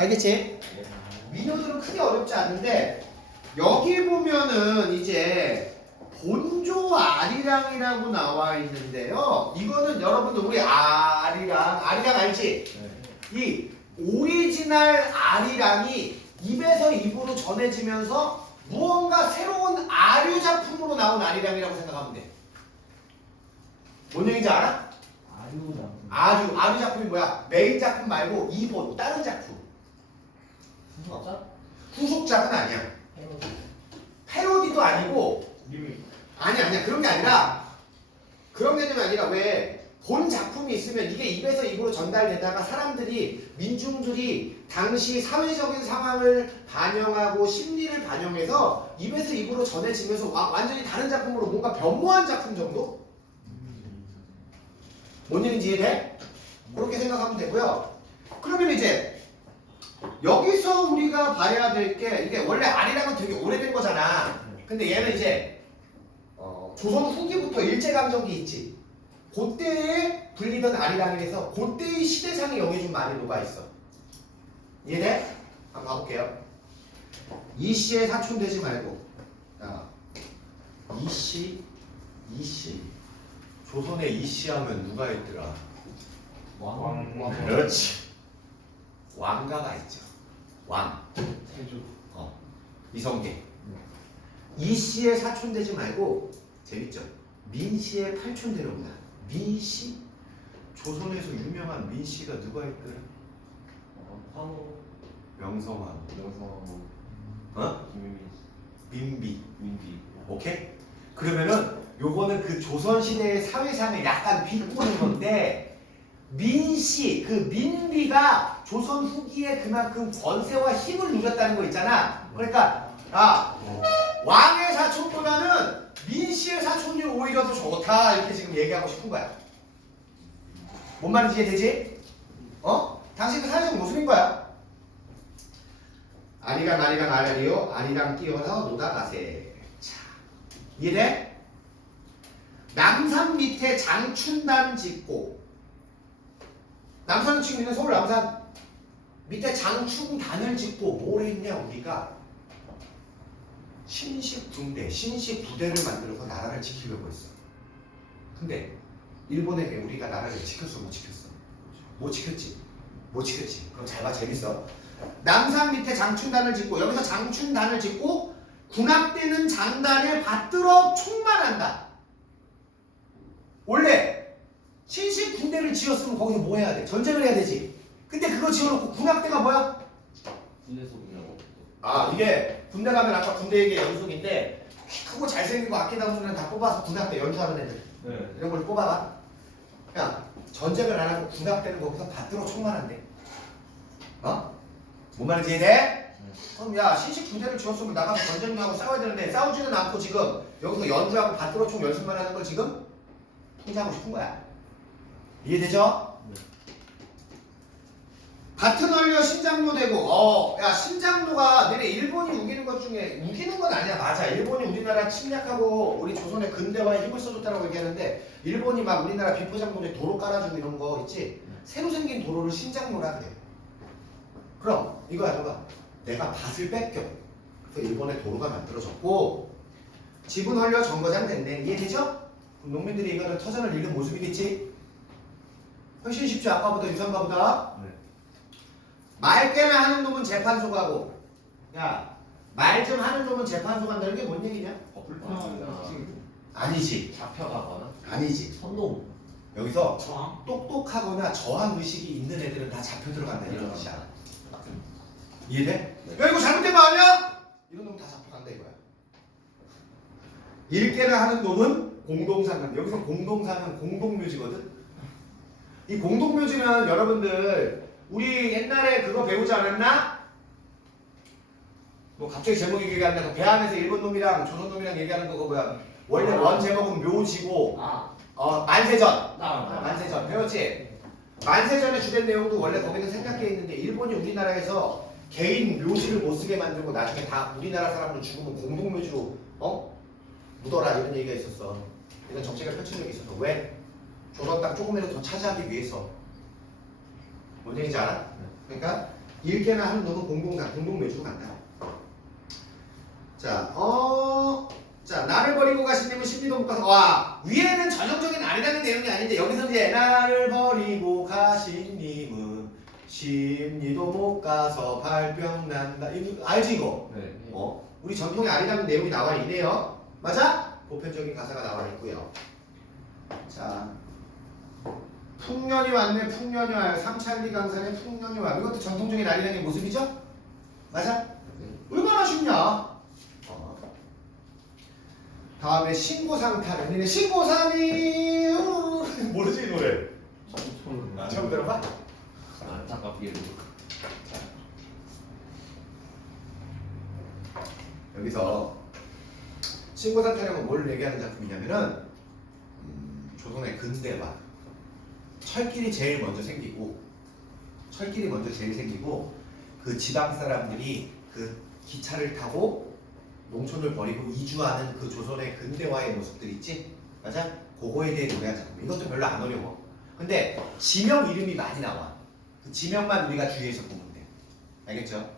알겠지? 민요들은 크게 어렵지 않은데 여기 보면은 이제 본조 아리랑이라고 나와 있는데요. 이거는 여러분들 우리 아리랑 아리랑 알지? 이 오리지널 아리랑이 입에서 입으로 전해지면서 무언가 새로운 아류 작품으로 나온 아리랑이라고 생각하면 돼. 뭔 얘기인지 알아? 아류다. 아류 아류 작품이 뭐야? 메인 작품 말고 이본 다른 작품. 진짜? 후속작은 아니야. 패러디도 아니고 아니 아니야 그런 게 아니라 그런 개념이 아니라 왜 본 작품이 있으면 이게 입에서 입으로 전달되다가 사람들이 민중들이 당시 사회적인 상황을 반영하고 심리를 반영해서 입에서 입으로 전해지면서 와- 완전히 다른 작품으로 뭔가 변모한 작품 정도? 뭔 얘기인지 이해돼? 그렇게 생각하면 되고요. 그러면 이제 여기서 우리가 봐야 될 게 이게 원래 아리랑은 되게 오래된 거잖아. 근데 얘는 이제 어, 조선 후기부터 일제강점기 있지. 그때에 불리던 아리랑이라서 그때의 시대상에 여기 좀 많이 녹아있어. 이해돼? 한번 가볼게요. 이씨의 사촌 되지 말고 야, 이씨 이씨 조선의 이씨 하면 누가 있더라? 왕. 그렇지. 왕가가 있죠. 왕. 세조. 어. 이성계. 이 씨의 사촌 되지 말고 재밌죠. 민 씨의 팔촌 되려구나. 민 씨? 조선에서 유명한 민 씨가 누가 있더라? 황후. 명성황. 명성. 어? 김민미. 민비. 민비. 오케이? 그러면은 요거는 그 조선 시대의 사회상을 약간 비꼬는 건데 민씨 그 민비가 조선 후기에 그만큼 권세와 힘을 누렸다는 거 있잖아. 그러니까 아 왕의 사촌보다는 민씨의 사촌이 오히려 더 좋다 이렇게 지금 얘기하고 싶은 거야. 뭔 말인지 이해되지? 어? 당신 그 사회적 모습인 거야. 아리랑 아리랑 아리요 아리랑 뛰어서 노다가세. 자 이해돼? 남산 밑에 장춘단 짓고 지금 있는 서울 남산. 밑에 장충단을 짓고 뭘 했냐 우리가? 신식 군대 신식 부대를 만들어서 나라를 지키려고 했어. 근데 일본에게 우리가 나라를 지켰어 못 지켰어? 못 지켰지. 못 지켰지. 그럼 잘 봐 재밌어. 남산 밑에 장춘단을 짓고 여기서 장춘단을 짓고 군악대는 장단을 받들어 총만한다. 원래 신식 군대를 지었으면 거기서 뭐 해야 돼? 전쟁을 해야 되지. 근데 그거 지어놓고 군악대가 뭐야? 군대 속이라고. 아 이게 군대 가면 아까 군대 얘기 연속인데 크고 잘생기고 아끼다 보면 다 뽑아서 군악대 연주하는 애들 네. 이런 걸 뽑아봐. 야 전쟁을 안 하고 군악대는 거기서 받들어 총만 한대. 어? 뭔 말인지 이해돼? 그럼 야 신식 군대를 지었으면 나가서 전쟁도 하고 싸워야 되는데 싸우지는 않고 지금 여기서 연주하고 받들어 총 연습만 하는 걸 지금 통제하고 싶은 거야. 이해되죠? 네. 같은 원료 신장로 되고 어 야 신장로가 내내 일본이 우기는 것 중에 우기는 건 아니야. 맞아. 일본이 우리나라 침략하고 우리 조선의 근대화에 힘을 써줬다고 얘기하는데 일본이 막 우리나라 비포장도에 도로 깔아주고 이런 거 있지? 새로 생긴 도로를 신장로라 그래. 그럼 이거야 너가. 내가 밭을 뺏겨. 그래서 일본의 도로가 만들어졌고 지분 원료 정거장 됐네. 이해되죠? 농민들이 이거는 터전을 잃는 모습이겠지 훨씬 쉽죠 아까보다 유산가보다 네. 말깨나 하는 놈은 재판소 가고 야 말 좀 하는 놈은 재판소 간다는 게 뭔 얘기냐? 아니지 잡혀가거나. 아니지 선동. 여기서 저항. 똑똑하거나 저항 의식이 있는 애들은 다 잡혀 들어간다 이런 뜻이야 이해돼? 네. 야 이거 잘못된 거 아니야? 이런 놈 다 잡혀간다 이거야 일깨나 하는 놈은 공동상 간다 여기서 공동상은 공동묘지거든 이 공동묘지는 여러분들 우리 옛날에 그거 배우지 않았나? 뭐 갑자기 제목이 기억이 안 나서 배 안에서 일본 놈이랑 조선 놈이랑 얘기하는 거가 뭐야 원래 원 제목은 묘지고 아. 어 만세전 나. 만세전 배웠지? 만세전에 주된 내용도 원래 거기는 생략돼 있는데 일본이 우리나라에서 개인 묘지를 못 쓰게 만들고 나중에 다 우리나라 사람들 죽으면 공동 묘지로 어? 묻어라 이런 얘기가 있었어 이런 정책을 펼친 적이 있었어 왜? 조선 땅 조금이라도 더 차지하기 위해서 뭔 얘기인지 알아? 그러니까 일개나 하는 놈은 공동당, 공동 매주로 간다. 자, 어, 자, 나를 버리고 가신 님은 심리도 못 가서, 와, 위에는 전형적인 아니라는 내용이 아닌데, 여기서 이제, 나를 버리고 가신 님은 심리도 못 가서 발병 난다. 이거 알지, 이거? 네. 어? 우리 전통의 아니라는 내용이 나와 있네요. 맞아? 보편적인 가사가 나와 있고요. 자, 풍년이 왔네, 풍년이 와요. 삼천리 강산에 풍년이 와요. 이것도 전통적인 아니라는 모습이죠? 맞아? 얼마나 쉽냐? 어. 다음에 신고상탈. 근데 신고산이 모르지 이 노래? 아, 처음 들어봐? 안타깝게도. 여기서 신고상탈이라고 뭘 얘기하는 작품이냐면은 음, 조선의 근대화 철길이 제일 먼저 생기고 철길이 먼저 제일 생기고 그 지방 사람들이 그 기차를 타고 농촌을 버리고 이주하는 그 조선의 근대화의 모습들 있지 맞아? 그거에 대해 작품 이것도 별로 안 어려워 근데 지명 이름이 많이 나와 그 지명만 우리가 주의해서 보면 돼 알겠죠?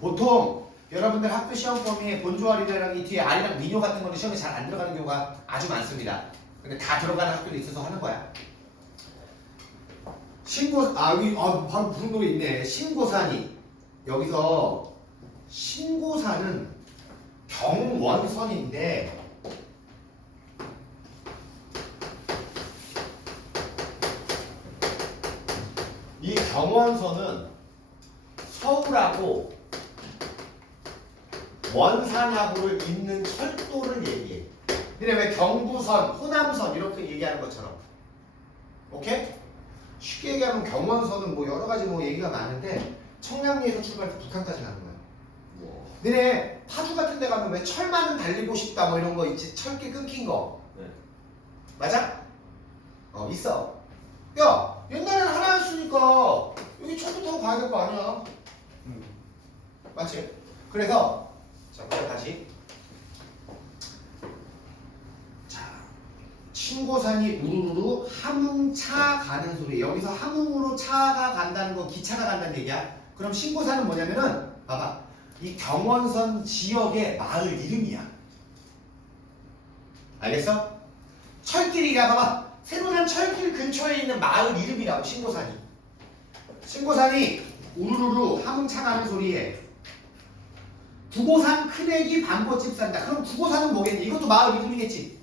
보통 여러분들 학교 시험 범위에 본조아리랑 이 뒤에 아리랑 민요 같은 거는 시험에 잘 안 들어가는 경우가 아주 많습니다. 근데 다 들어가는 학교도 있어서 하는 거야. 신고 아 여기 아 바로 무슨 노래 있네. 신고산이 여기서 신고산은 경원선인데 이 경원선은 서울하고 원산하고를 잇는 철도를 얘기해. 근데 왜 경부선, 호남선 이렇게 얘기하는 것처럼. 오케이? 쉽게 얘기하면 경원선은 뭐 여러 가지 뭐 얘기가 많은데 청량리에서 출발해서 북한까지 가는 거야. 뭐. 너네 파주 같은 데 가면 왜 철만은 달리고 싶다 뭐 이런 거 있지? 철길 끊긴 거. 네. 맞아? 어 있어. 야 옛날에는 하나였으니까 여기 철도 타고 가야 될 거 아니야? 맞지? 그래서 자 보자 다시. 자 신고산이 우르르르 함흥차 가는 소리. 여기서 함흥으로 차가 간다는 건 기차가 간다는 얘기야. 그럼 신고산은 뭐냐면은 봐봐 이 경원선 지역의 마을 이름이야. 알겠어? 철길이야 봐봐 새로 난 철길 근처에 있는 마을 이름이라고 신고산이 신고산이 우르르르 함흥차 가는 소리에 구고산 큰애기 반포집 산다 그럼 구고산은 뭐겠니? 이것도 마을 이름이겠지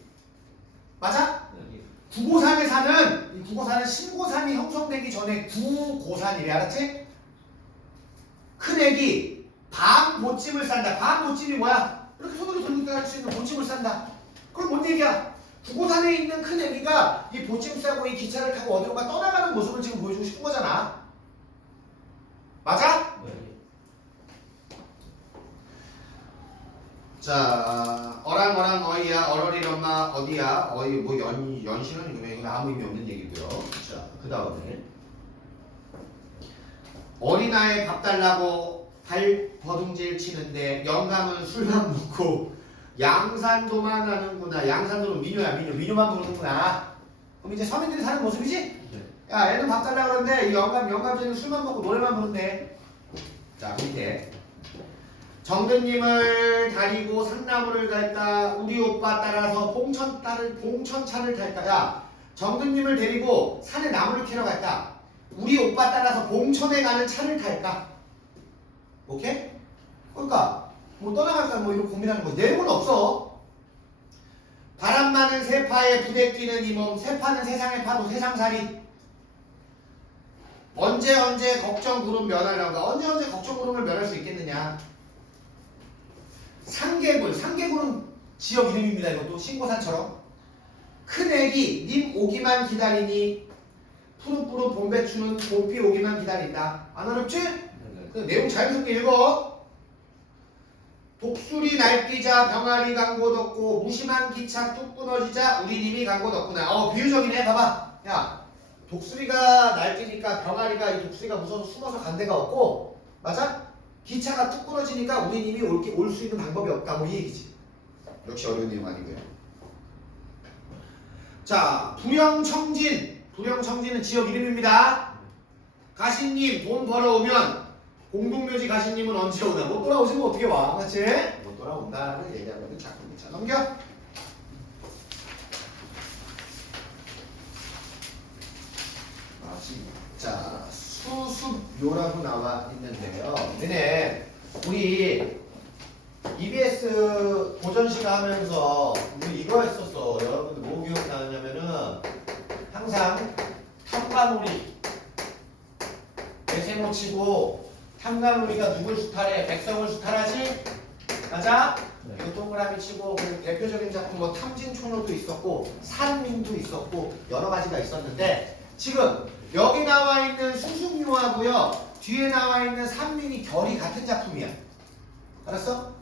맞아? 네. 구고산에 사는 이 구고산은 신고산이 형성되기 전에 구고산이래 알았지? 큰 애기 밤보찜을 산다 밤보찜이 뭐야? 이렇게 손으로 들고 할수 있는 보찜을 산다 그럼 뭔 얘기야? 구고산에 있는 큰 애기가 이 보찜 싸고 이 기차를 타고 어디론가 떠나가는 모습을 지금 보여주고 싶은 거잖아 맞아? 네. 자, 어랑 어랑 어이야, 어러리 엄마 어디야, 어이 뭐 연, 연신은 이거 이건 아무 의미 없는 얘기고요. 자, 그 다음에 어린아이 밥 달라고 발 버둥질 치는데 영감은 술만 먹고 양산도만 하는구나. 양산도는 민요야, 민요. 민요만 부르는구나. 그럼 이제 서민들이 사는 모습이지? 네. 야, 애는 밥 달라 그러는데 이 영감, 영감쟁이는 술만 먹고 노래만 부른대. 자, 밑에. 정든님을 다리고 산나무를 갈까? 우리 오빠 따라서 봉천 딸을 봉천차를 탈까? 야 정든님을 데리고 산에 나무를 캐러 갈까? 우리 오빠 따라서 봉천에 가는 차를 탈까? 오케이? 그러니까 뭐 떠나갈까? 뭐 이런 고민하는 거 내용은 없어. 바람 많은 세파에 부대끼는 이 몸 세파는 세상의 파도 세상살이. 언제 언제 걱정 구름 면하려가? 언제 언제 걱정 구름을 면할 수 있겠느냐 상계굴, 상계굴은 지역 이름입니다. 이것도 신고산처럼 큰 애기 님 오기만 기다리니 푸른푸른 봄배추는 봄비 오기만 기다린다. 안 어렵지? 네. 그 내용 자연스럽게 읽어. 독수리 날뛰자 병아리 광고 덮고 무심한 기차 뚝 끊어지자 우리 님이 광고 덮구나. 어 비유적이네. 봐봐. 야 독수리가 날뛰니까 병아리가 이 독수리가 무서워서 숨어서 간 데가 없고 맞아? 기차가 뚝 끊어지니까 우리 님이 올수 있는 방법이 없다. 뭐 이 얘기지. 역시 어려운 내용 아니고요. 자 불영청진. 불영청진은 지역 이름입니다. 가신님 돈 벌어오면 공동묘지 가신님은 언제 오나? 못 돌아오시면 어떻게 와? 맞지? 못 돌아온다는 얘기하고 있는 작품이죠. 자, 넘겨. 아, 자 수습요라고 나와 있는데요. 얘네 우리 EBS 고전시가 하면서 우리 이거 했었어. 여러분들 뭐 기억 나냐면은 항상 탐관오리 대세모 치고 탐관오리가 누굴 수탈해? 백성을 수탈하지? 맞아? 네. 이거 동그라미 치고 그 대표적인 작품 뭐 탐진초노도 있었고 산민도 있었고 여러 가지가 있었는데 지금 여기 나와 있는 수승유하고요 뒤에 나와 있는 산민이 결이 같은 작품이야 알았어?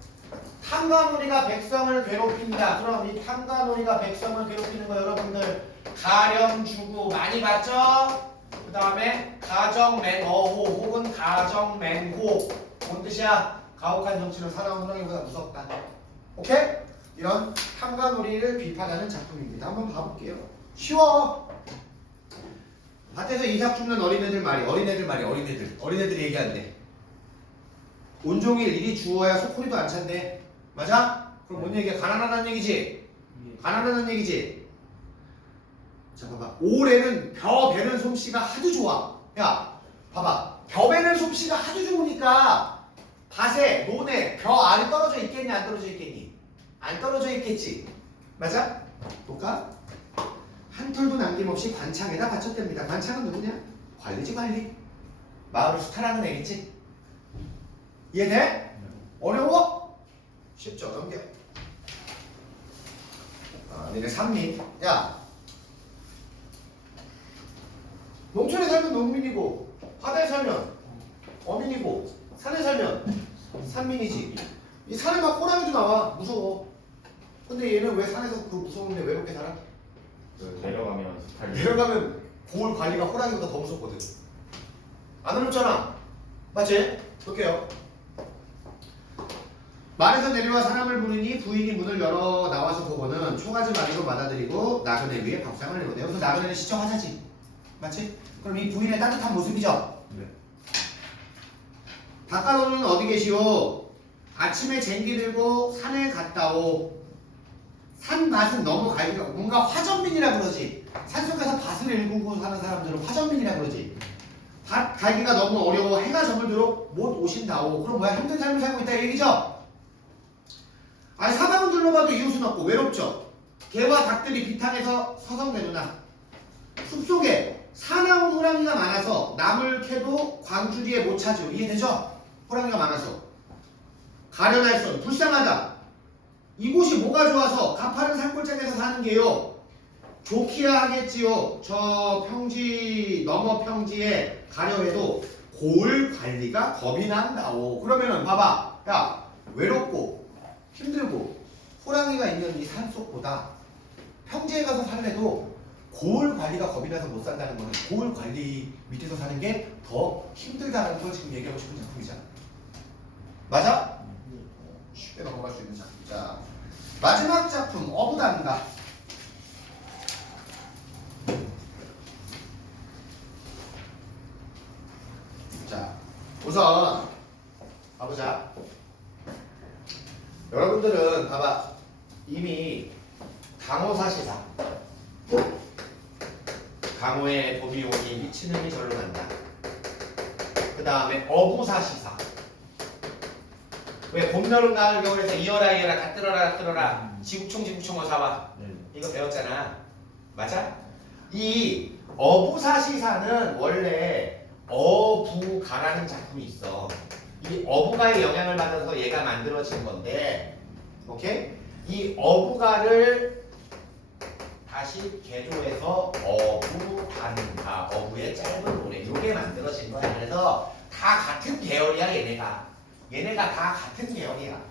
탐관오리가 백성을 괴롭힌다 그럼 이 탐관오리가 백성을 괴롭히는 거 여러분들 가령 주고 많이 봤죠? 그 다음에 가정맹어호 혹은 가정맹호 뭔 뜻이야? 가혹한 정치를 살아온 호랑이보다 무섭다 오케이? 이런 탐관오리를 비판하는 작품입니다. 한번 봐볼게요. 쉬워. 밭에서 이삭 줍는 어린애들 말이 어린애들 말이 어린애들 어린애들이 얘기한대. 온종일 일이 주어야 소코리도 안 찬대. 맞아? 그럼 뭔 얘기야? 가난하다는 얘기지? 가난하다는 얘기지? 자 봐봐. 올해는 벼 베는 솜씨가 하도 좋아. 야 봐봐. 벼 베는 솜씨가 하도 좋으니까 밭에 논에 벼 알이 떨어져 있겠니 안 떨어져 있겠니? 안 떨어져 있겠지. 맞아? 볼까? 한 톨도 남김없이 관창에다 바쳤답니다. 관창은 누구냐? 관리지 관리. 마을을 수탈하는 애겠지. 이해돼? 어려워? 쉽죠. 넘겨. 아, 니네 산민. 야. 농촌에 살면 농민이고 바다에 살면 어민이고 산에 살면 산민이지. 이 산에 막 호랑이도 나와 무서워. 근데 얘는 왜 산에서 그 무서운데 외롭게 살아? 데려가면 스타일. 내려가면 고을 관리가 호랑이보다 더 무섭거든. 안 어렵잖아. 맞지? 볼게요. 말에서 내려와 사람을 부르니 부인이 문을 열어 나와서 보고는 초가지 마리로 받아들이고 나그네 위에 밥상을 내고 여기서 나그네는 시청하자지. 맞지? 그럼 이 부인의 따뜻한 모습이죠. 네. 닭가로는 어디 계시오? 아침에 쟁기 들고 산에 갔다 오. 산밭은 너무 갈기가 뭔가 화전민이라 그러지. 산속에서 밭을 일구고 사는 사람들은 화전민이라 그러지. 밭 갈기가 너무 어려워 해가 저물도록 못 오신다오. 그럼 뭐야 힘든 삶을 살고 있다 이 얘기죠? 아니 사방을 둘러봐도 이웃은 없고 외롭죠. 개와 닭들이 비탕에서 서성대누나. 숲속에 사나운 호랑이가 많아서 나물 캐도 광주리에 못 찾죠. 이해되죠? 호랑이가 많아서. 가련할 선 불쌍하다. 이곳이 뭐가 좋아서 가파른 산골짜기에서 사는 게요. 좋기야 하겠지요. 저 평지 넘어 평지에 가려해도 고을 관리가 겁이 난다오. 그러면은 봐봐. 야 외롭고 힘들고 호랑이가 있는 이 산속보다 평지에 가서 살래도 고을 관리가 겁이 나서 못 산다는 거는 고을 관리 밑에서 사는 게 더 힘들다는 걸 지금 얘기하고 싶은 작품이잖아. 맞아? 쉽게 넘어갈 수 있는 작품. 자, 마지막 작품 어부단가. 자, 우선 가보자. 여러분들은 봐봐 이미 강호사시사 강호의 봄이 오니 미치는 이 절로 간다. 그 다음에 어부사시사 왜 봄, 여름, 가을, 겨울에서 이어라 이어라 다 들어라 다 들어라. 지구총 지구총 어사와. 네. 이거 배웠잖아. 맞아? 이 어부사시사는 원래 어부가라는 작품이 있어. 이 어부가의 영향을 받아서 얘가 만들어진 건데 오케이? 이 어부가를 다시 개조해서 어부단가 어부의 짧은 노래. 이게 만들어진 거야. 그래서 다 같은 계열이야 얘네가 얘네가 다 같은 계열이야.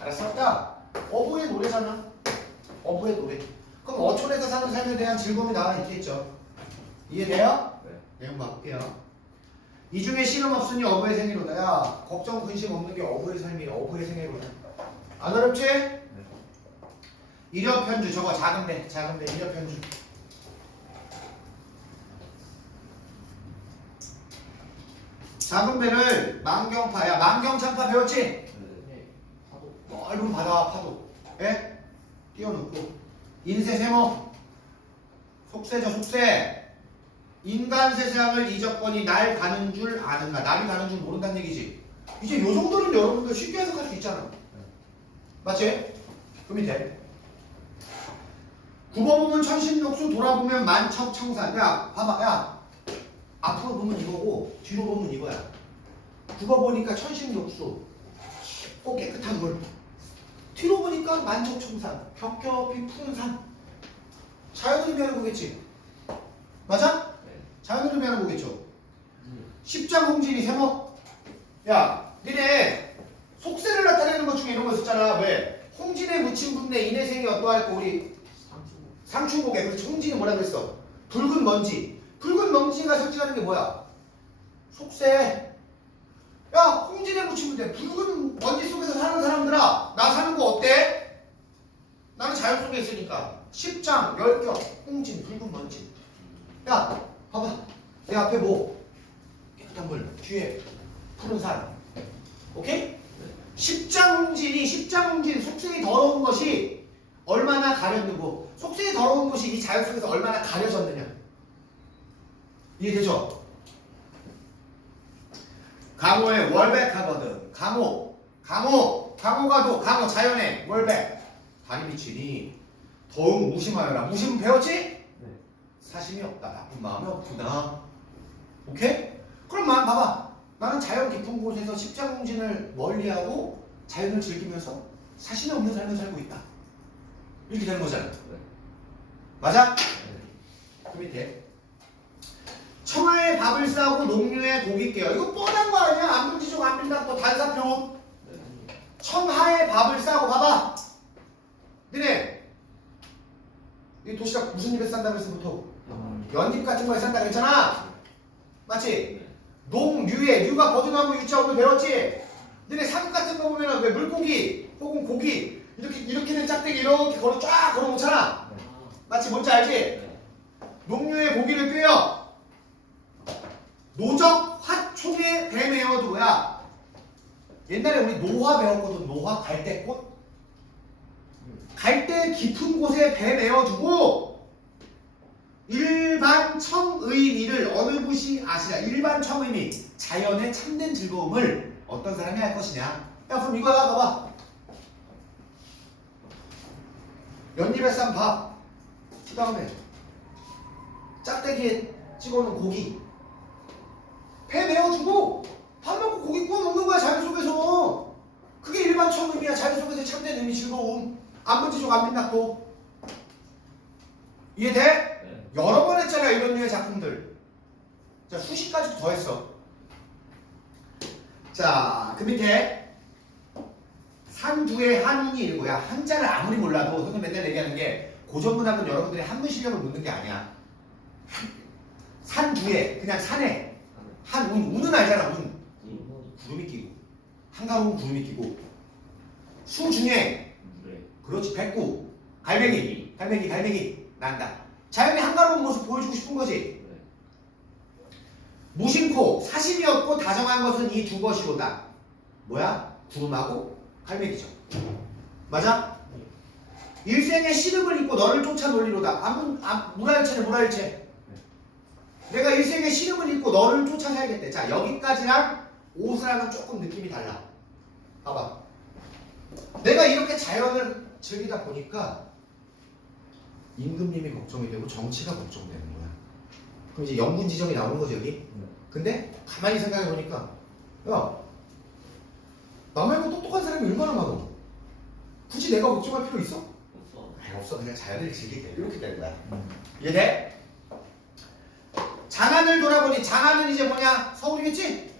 알았어? 야 어부의 노래잖아 어부의 노래. 그럼 어촌에서 사는 삶에 대한 즐거움이 나와 있겠죠. 이해돼요? 네. 내용 바꿀게요. 이 중에 씨름 없으니 어부의 생애로다 야 걱정 근심 없는 게 어부의 삶이 어부의 생애로다 안 어렵지? 이력 편주 저거 작은 배 작은 배 이력 편주 작은 배를 만경파야. 만경창파 배웠지? 네. 넓은 바다와 파도. 예? 띄워놓고. 인세 세모. 속세죠, 속세. 인간 세상을 이적거니 날 가는 줄 아는가? 나를 가는 줄 모른다는 얘기지. 이제 요 정도는 여러분들 쉽게 해석할 수 있잖아. 맞지? 그 밑에. 굽어보면 천신녹수 돌아보면 만척청산. 야, 봐봐, 야. 앞으로 보면 이거고 뒤로 보면 이거야. 굽어보니까 천신녹수. 깊고 깨끗한 물. 뒤로 보니까 만척청산. 겹겹이 푸른 산. 자연을 의미하는 거겠지. 맞아? 네. 자연을 의미하는 거겠죠. 십자공진이 세모. 야, 니네 속세를 나타내는 것 중에 이런 거 있었잖아. 왜? 홍진에 묻힌 분내 인해생이 어떠할까 우리 상충곡에 그래서 홍진이 뭐라 그랬어? 붉은 먼지. 붉은 먼지가 상징하는 게 뭐야? 속세. 야, 홍진에 묻힌 분내 붉은 먼지 속에서 사는 사람들아, 나 사는 거 어때? 나는 자연 속에 있으니까. 십장, 열격, 홍진, 붉은 먼지. 야, 봐봐. 내 앞에 뭐? 깨끗한 물. 뒤에 푸른 산. 오케이? 십장 홍진이 십장 홍진 속성이 더러운 것이 얼마나 가렸는고 속성이 더러운 것이 이 자연 속에서 얼마나 가려졌느냐 이해되죠? 강호의 월백하거든. 강호. 강호. 강호가도 강호 자연의 월백. 다리 미치니 더욱 무심하여라. 무심 배웠지? 사심이 없다. 나쁜 마음이 없구나. 오케이? 그럼 마, 봐봐. 나는 자연 깊은 곳에서 십자공진을 멀리하고 자연을 즐기면서 사심이 없는 삶을 살고 있다. 이렇게 되는 거잖아. 맞아? 그 밑에 청하에 밥을 싸고 농류에 고기 깨요. 이거 뻔한 거 아니야? 안분지족 안빈닥도 단사표 청하에 밥을 싸고 봐봐. 니네 이 도시락 무슨 입에 싼다고 했어 보통? 연잎 같은 거에 싼다 그랬잖아. 맞지? 농류에 유가 거듭나무 유자 오늘 배웠지? 너네 사극 같은 거 보면은 왜 물고기 혹은 고기 이렇게 이렇게 된 짝대기 이렇게 걸어 쫙 걸어 놓잖아. 맞지? 뭔지 알지? 농류에 고기를 꿰어 노적 화총에 배매어 두고야. 옛날에 우리 노화 배웠거든 노화 갈대꽃. 갈대 깊은 곳에 배 메어 두고 일반 청의미를 어느 곳이 아시라 일반 청의미 자연의 참된 즐거움을 어떤 사람이 할 것이냐? 야 그럼 이거야 봐봐. 연잎에 싼밥그 다음에 짝대기에 찍어놓은 고기 배 메어주고 밥 먹고 고기 구워 먹는 거야 자연 속에서. 그게 일반 청의미야 자연 속에서 참된 의미 즐거움. 안문지족 안 빛났고. 이해돼? 여러 번 했잖아 이런 류의 작품들. 자 수십 가지 더 했어. 자 그 밑에 산두의 한운이 이거야. 한자를 아무리 몰라도 선생 맨날 얘기하는 게 고전문학은 여러분들이 한문 실력을 묻는 게 아니야. 산두에 그냥 산에 한 운 운은 알잖아 운. 구름이 끼고. 한가로운 구름이 끼고. 수 중에 그렇지 백구. 갈매기. 갈매기. 갈매기 난다. 자연의 한가로운 모습 보여주고 싶은 거지? 무심코 사심이 없고 다정한 것은 이 두 것이로다. 뭐야? 구름하고 갈매기죠. 맞아? 일생의 시름을 입고 너를 쫓아 놀리로다. 아무, 아, 물알체네 물알체 내가 일생의 시름을 입고 너를 쫓아 살겠대 자 여기까지랑 옷이랑은 조금 느낌이 달라 봐봐 내가 이렇게 자연을 즐기다 보니까 임금님이 걱정이 되고 정치가 걱정되는 거야. 그럼 이제 영분 지정이 나오는 거지 여기. 근데 가만히 생각해 보니까 야, 나 말고 똑똑한 사람이 얼마나 많아. 굳이 내가 걱정할 필요 있어? 아이, 없어. 그냥 자연을 즐기게 이렇게 되는 거야. 이해돼? 장안을 돌아보니 장안은 이제 뭐냐? 서울이겠지?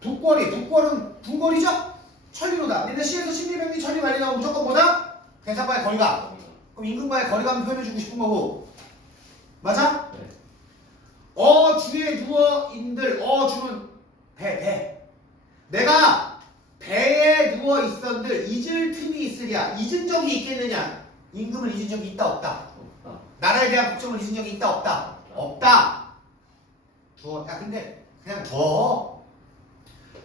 북궐이 북궐은 궁궐이죠? 천리로다. 니네 시에서 십리백리 천리 말리 나오면 무조건 뭐다? 대사과의 거리가. 그럼 임금과의 거리감을 표현해주고 싶은 거고. 맞아? 어 주에 누워 인들 어 주는 배 배. 내가 배에 누워 있었는들 잊을 틈이 있으랴. 잊은 적이 있겠느냐? 임금을 잊은 적이 있다 없다. 나라에 대한 걱정을 잊은 적이 있다 없다. 없다. 두어. 야 근데 그냥 더.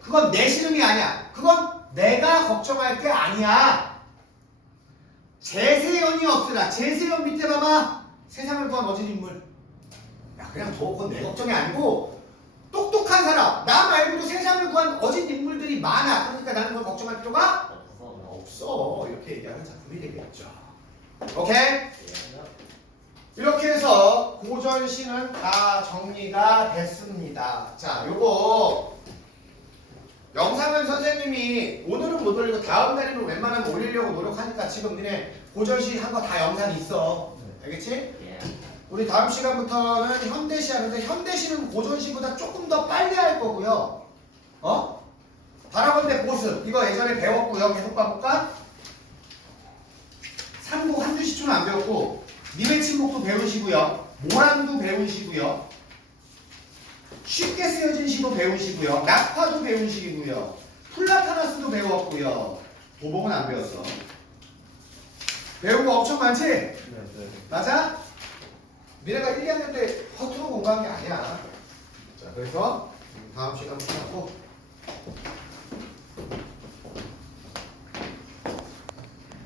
그건 내 시름이 아니야. 그건 내가 걱정할 게 아니야. 제세연이 없으라. 제세연 밑에 봐봐. 세상을 구한 어진 인물. 야, 그냥 더 그건 내 걱정이 아니고 똑똑한 사람. 나 말고도 세상을 구한 어진 인물들이 많아. 그러니까 나는 그걸 걱정할 필요가 없어. 이렇게 얘기하는 작품이 되겠죠. 오케이? 이렇게 해서 고전시는 다 정리가 됐습니다. 자, 요거 영상은 선생님이 오늘은 못 올리고 다음 날에는 웬만하면 올리려고 노력하니까 지금 니네 고전시 한 거 다 영상이 있어. 알겠지? 예. 우리 다음 시간부터는 현대시 하는데 현대시는 고전시보다 조금 더 빨리 할 거고요. 어? 바라본대 보습 이거 예전에 배웠고요. 계속 봐볼까? 삼국 한두 시초는 안 배웠고 님의 침묵도 배우시고요. 모란도 배우시고요. 쉽게 쓰여진 시도 배우시고요. 낙화도 배우시고요. 플라타나스도 배웠고요. 도복은 안 배웠어. 배운 거 엄청 많지? 네. 맞아? 미래가 1, 2학년 때 허투루 공부한 게 아니야. 자, 그래서 다음 시간부터 하고